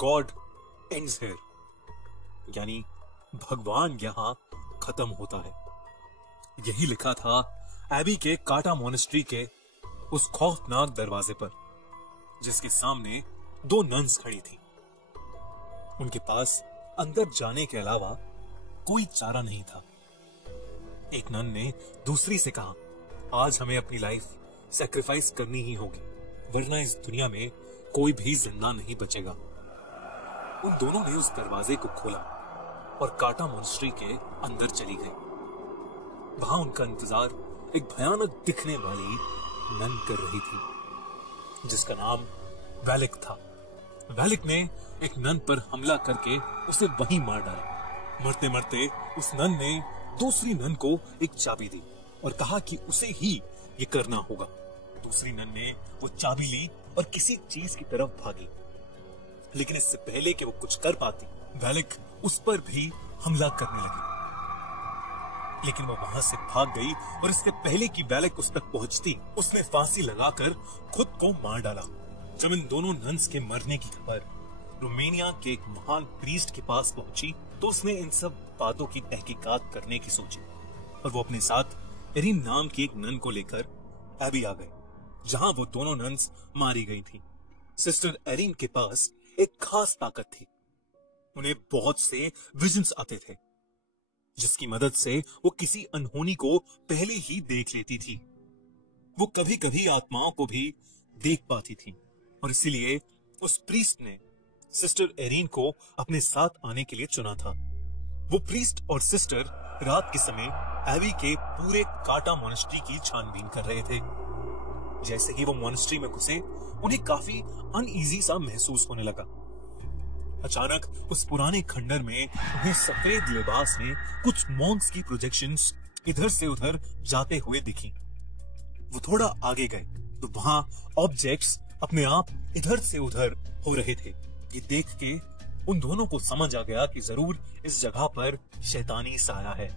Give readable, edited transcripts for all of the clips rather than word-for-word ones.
God ends here, यानी भगवान यहां खत्म होता है। यही लिखा था एबी के काटा मोनेस्ट्री के उस खौफनाक दरवाजे पर, जिसके सामने दो नन्स खड़ी थी। उनके पास अंदर जाने के अलावा कोई चारा नहीं था। एक नन ने दूसरी से कहा, आज हमें अपनी लाइफ सैक्रिफाइस करनी ही होगी, वरना इस दुनिया में कोई भी जिंदा नहीं बचेगा। उन दोनों ने उस दरवाजे को खोला और काटा मोनेस्ट्री के अंदर चली गई। वहां उनका इंतजार एक भयानक दिखने वाली नन कर रही थी, जिसका नाम वैलिक था। वैलिक ने एक नन पर हमला करके उसे वहीं मार डाला। मरते मरते उस नन ने दूसरी नन को एक चाबी दी और कहा कि उसे ही ये करना होगा। दूसरी नन ने वो चाबी ली और किसी चीज की तरफ भागी, लेकिन इससे पहले कि वो कुछ कर पाती, वैलिक उस पर भी हमला करने लगी। लेकिन वो वहां से भाग गई और इससे पहले कि वैलिक उस तक पहुंचती, उसने फांसी लगाकर खुद को मार डाला। जब इन दोनों नन्स के मरने की खबर रोमानिया के एक महान प्रीस्ट के पास पहुंची, तो उसने इन सब बातों की तहकीकात करने की सोची और वो अपने साथ एरिन नाम की एक नन को लेकर एबी आ गए, जहां वो दोनों नन्स मारी गई थी। सिस्टर एरिन के पास एक खास ताकत थी। उन्हें बहुत से विजन्स आते थे, जिसकी मदद से वो किसी अनहोनी को पहले ही देख लेती थी। वो कभी कभी आत्माओं को भी देख पाती थी और इसीलिए उस प्रीस्ट ने सिस्टर एरिन को अपने साथ आने के लिए चुना था। वो प्रीस्ट और सिस्टर रात के समय एबी के पूरे काटा मोनेस्ट्री की छानबीन कर रहे थे। जैसे ही वो मोनेस्ट्री में घुसे, उन्हें काफी अनईजी सा महसूस होने लगा। अचानक उस पुराने खंडर में उन्हें सफेद लिबास में कुछ मॉन्क्स की प्रोजेक्शंस इधर से उधर जाते हुए दिखी। वो थोड़ा आगे गए तो वहां ऑब्जेक्ट्स अपने आप इधर से उधर हो रहे थे। ये देख के उन दोनों को समझ आ गया कि जरूर इस जगह पर शैतानी साया है।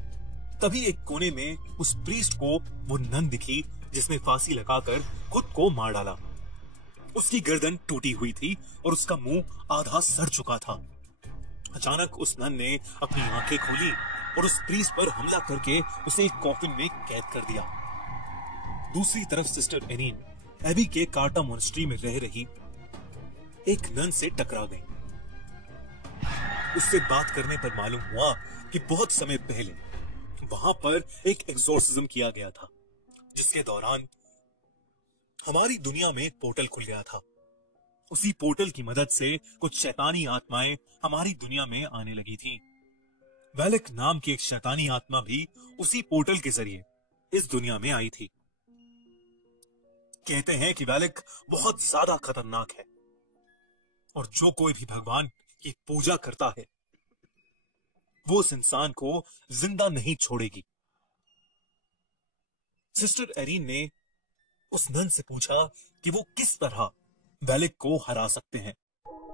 तभी एक कोने में उस प्रीस्ट को वो नन दिखी जिसने फांसी लगाकर खुद को मार डाला। उसकी गर्दन टूटी हुई थी और उसका मुंह आधा सड़ चुका था। अचानक उस नन ने अपनी आंखें खोली और उस प्रीस्ट पर हमला करके उसे एक कॉफिन में कैद कर दिया। दूसरी तरफ सिस्टर एरिन एबी के काटा मोनेस्ट्री में रह रही एक नन से टकरा गई। उससे बात करने पर मालूम हुआ कि बहुत समय पहले वहां पर एक एक्सोर्सिज्म किया गया था, जिसके दौरान हमारी दुनिया में एक पोर्टल खुल गया था। उसी पोर्टल की मदद से कुछ शैतानी आत्माएं हमारी दुनिया में आने लगी थी। वैलिक नाम की एक शैतानी आत्मा भी उसी पोर्टल के जरिए इस दुनिया में आई थी। कहते हैं कि वैलिक बहुत ज्यादा खतरनाक है और जो कोई भी भगवान की पूजा करता है, वो उस इंसान को जिंदा नहीं छोड़ेगी। सिस्टर एरिन ने उस नन से पूछा कि वो किस तरह वैलिक को हरा सकते हैं।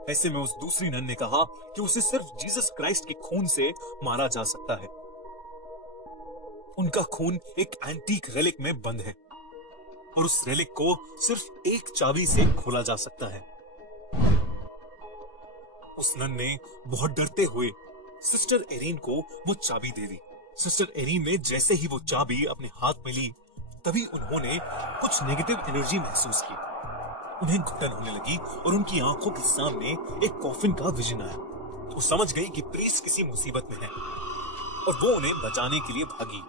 ऐसे में उस दूसरी नन ने कहा कि उसे सिर्फ जीसस क्राइस्ट के खून से मारा जा सकता है। उनका खून एक एंटीक रेलिक में बंद है और उस रेलिक को सिर्फ एक चाबी से खोला जा सकता है। उस नन ने बहुत डरते हुए सिस्टर एरिन को वो चाबी दे दी। सिस्टर एरिन ने जैसे ही वो चाबी अपने हाथ में ली, तभी उन्होंने कुछ नेगेटिव एनर्जी महसूस की। उन्हें घुटन होने लगी और उनकी आंखों के सामने एक कॉफिन का विजन आया। वो समझ गई कि प्रीस्ट किसी मुसीबत में है और वो उन्हें बचाने के लिए भागी।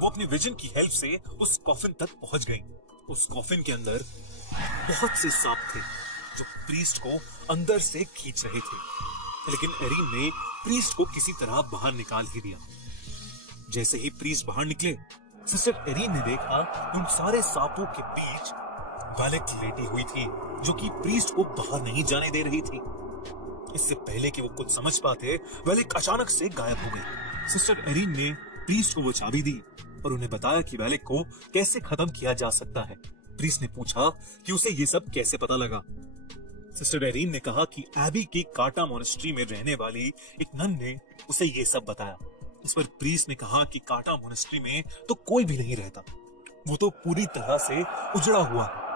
वो अपने विजन की हेल्प से उस कॉफिन तक पहुंच गई। उस कॉफिन के अंदर बहुत से सांप थे जो प्रीस्ट को अंदर से खींच रहे थे, लेकिन एरिन ने प्रीस्ट को किसी तरह बाहर निकाल ही दिया। जैसे ही प्रीस्ट बाहर निकले, सिस्टर एरिन ने देखा उन सारे सांपों के बीच वैलिक लेटी हुई थी, जो कि प्रीस्ट को बाहर नहीं जाने दे रही थी। इससे पहले कि वो कुछ समझ पाते, वैलिक अचानक से गायब हो गई। सिस्टर एरिन ने प्रीस्ट को वो चाबी दी और उन्हें बताया कि वैलिक को कैसे खत्म किया जा सकता है। प्रीस्ट ने पूछा कि उसे ये सब कैसे पता लगा। सिस्टर एरिन ने कहा कि एबी की काटा मोनेस्ट्री में रहने वाली एक नन ने उसे ये सब बताया। इस पर प्रीस्ट ने कहा कि काटा मोनेस्ट्री में तो कोई भी नहीं रहता, वो तो पूरी तरह से उजड़ा हुआ है।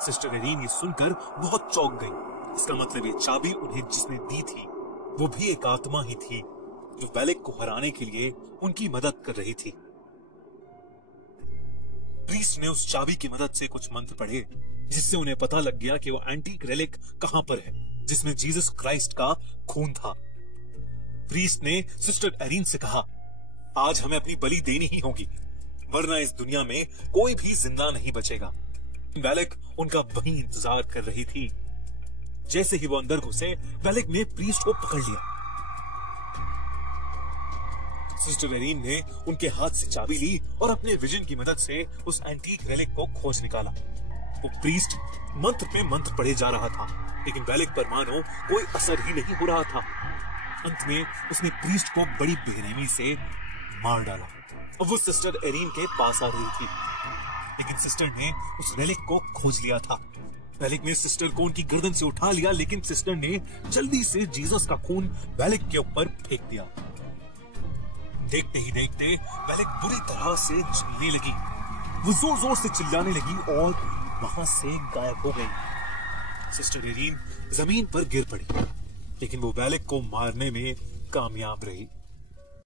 सिस्टर एरिन ये सुनकर बहुत चौंक गई इसका मतलब ये चाबी उन्हें जिसने दी थी वो भी एक आत्मा ही थी जो वेलिक को हराने के लिए उनकी मदद कर रही थी। प्रीस्ट ने उस चाबी की मदद से कुछ मंत्र पढ़े जिससे उन्हें पता लग गया कि वो एंटीक रेलिक कहां पर है जिसमें जीसस क्राइस्ट का खून था। प्रीस्ट ने सिस्टर एरीन से कहा, आज हमें अपनी बलि देनी ही होगी वरना इस दुनिया में कोई भी जिंदा नहीं बचेगा। वेलिक उनका वहीं इंतजार कर रही थी। जैसे ही वो अंदर घुसे वेलिक ने प्रीस्ट को पकड़ लिया। सिस्टर एरीन ने उनके हाथ से चाबी ली और अपने विजन की मदद से उस एंटीक रेलिक को खोज निकाला। वो प्रीस्ट मंत्र पे मंत्र पढ़े जा रहा था लेकिन वेलिक पर मानो कोई असर ही नहीं हो रहा था। अंत में उसने प्रीस्ट को बड़ी बेरहमी से मार डाला। अब वो सिस्टर एरीन के पास आ रही थी लेकिन सिस्टर ने उस रेलिक को खोज लिया था। वेलिक ने सिस्टर को उनकी गर्दन से उठा लिया लेकिन सिस्टर ने जल्दी से जीसस का खून वेलिक के ऊपर फेंक दिया। देखते ही देखते वेलिक बुरी तरह से जलने लगी। वो जोर जोर से चिल्लाने लगी और वहां से गायब हो गई। सिस्टर एरीन जमीन पर गिर पड़ी लेकिन वो वेलिक को मारने में कामयाब रही।